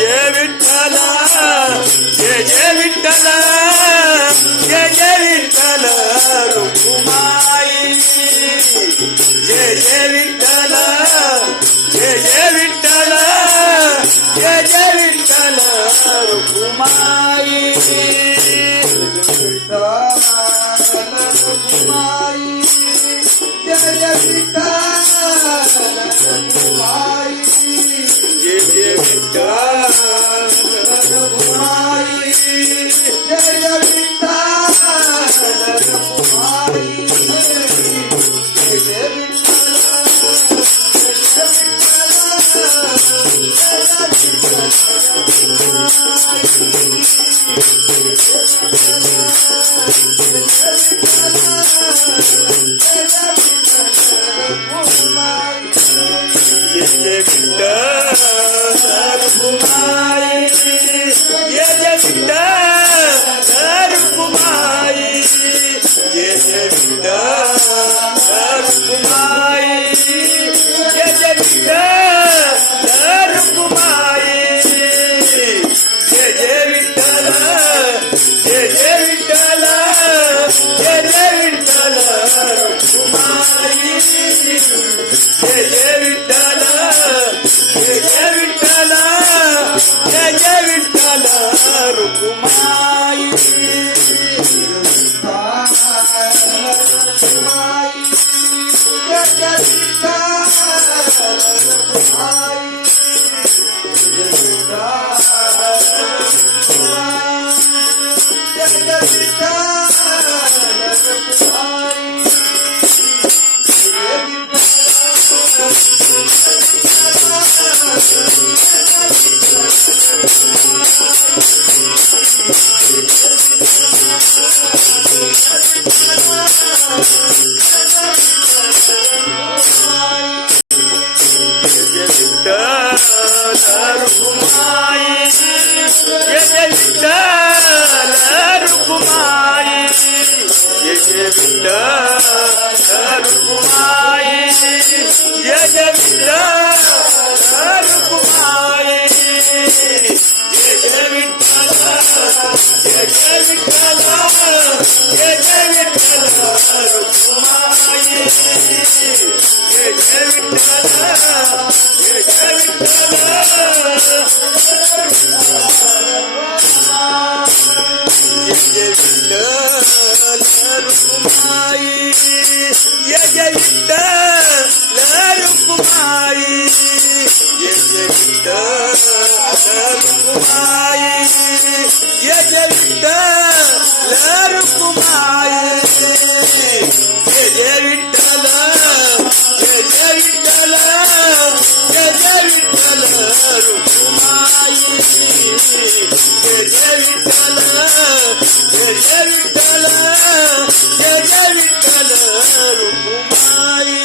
Jai Vitthal Jai Jai Vitthal Jai Jai Vitthal Rukmai Jai Jai Vitthal Jai Jai Vitthal Jai Jai Vitthal Rukmai Rukmai Jai Jai Vitthal Rukmai Jai Jai Vitthal Rukmai Jai Jai Vitthal Rukmai Jai Jai Vitthal Jai Jai Vitthal Rukmai Jai Jai Vitthal Rukmai Jai Jai Vitthal Rukmai Jai Jai Vitthal Rukmai Jai Jai Vitthal Jai Jai Vitthal Jai Jai Vitthal Rukmai Jai Jai Vitthal Jai Jai Vitthal Jai Jai Vitthal Rukmai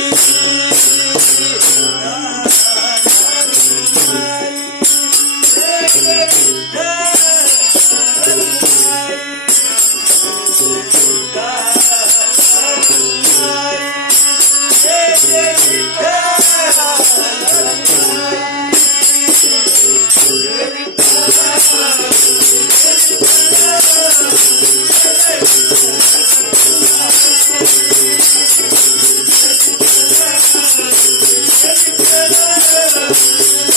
Thank you.